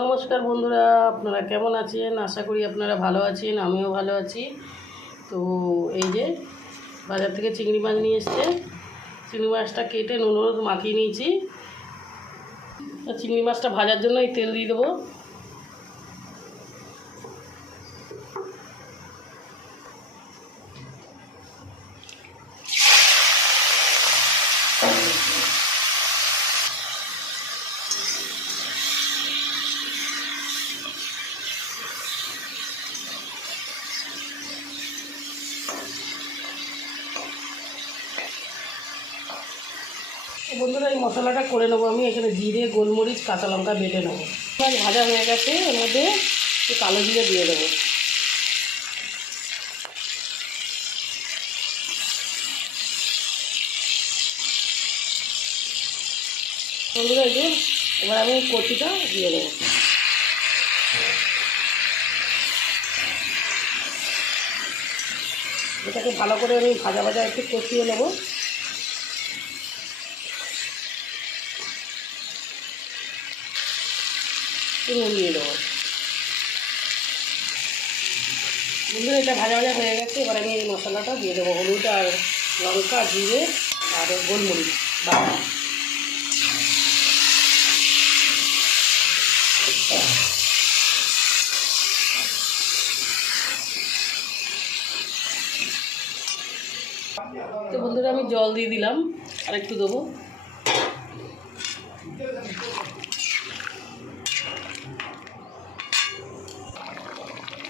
নমস্কার বন্ধুরা, আপনারা কেমন আছেন? আশা করি আপনারা ভালো আছেন, আমিও ভালো আছি। তো এই যে বাজার থেকে চিংড়ি মাছ নিয়ে এসছে, চিংড়ি মাছটা কেটে নুন হলুদ মাখিয়ে নিয়েছি। চিংড়ি মাছটা ভাজার জন্য এই তেল দিয়ে দেবো। বন্ধুরা, এই মশলাটা করে নেবো আমি। এখানে জিরে, গোলমরিচ, কাঁচা লঙ্কা বেটে নেবো। মাছ ভাজা হয়ে গেছে, এর মধ্যে কালো জিরে দিয়ে দেবো। বন্ধুরা, এই যে এবার আমি কচুটা দিয়ে দেবো। এটাকে ভালো করে আমি ভাজা ভাজা একটু কষিয়ে নেবো। নুন দিয়ে দেবো। বন্ধুরা, এটা ভাজা ভাজা হয়ে গেছে। এবার আমি এই মশলাটা দিয়ে দেবো। হলুদ আর লঙ্কা, জিরে আর গোলমরিচ বাটা। তো বন্ধুরা, আমি জল দিয়ে দিলাম, আর একটু দেবো।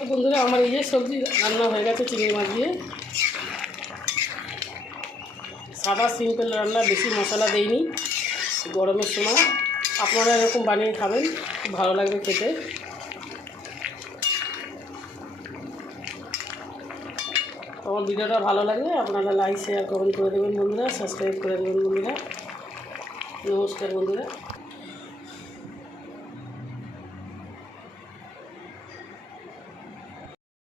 তো বন্ধুরা, আমার এই যে সবজি রান্না হয়ে গেছে চিংড়ি মাছ দিয়ে। সাদা সিম্পল রান্না, বেশি মশলা দেইনি। গরমের সময় আপনারা এরকম বানিয়ে খাবেন, খুব ভালো লাগবে খেতে। আমার ভিডিওটা ভালো লাগলে আপনারা লাইক, শেয়ার, কমেন্ট করে দেবেন বন্ধুরা, সাবস্ক্রাইব করে দেবেন বন্ধুরা। নমস্কার বন্ধুরা।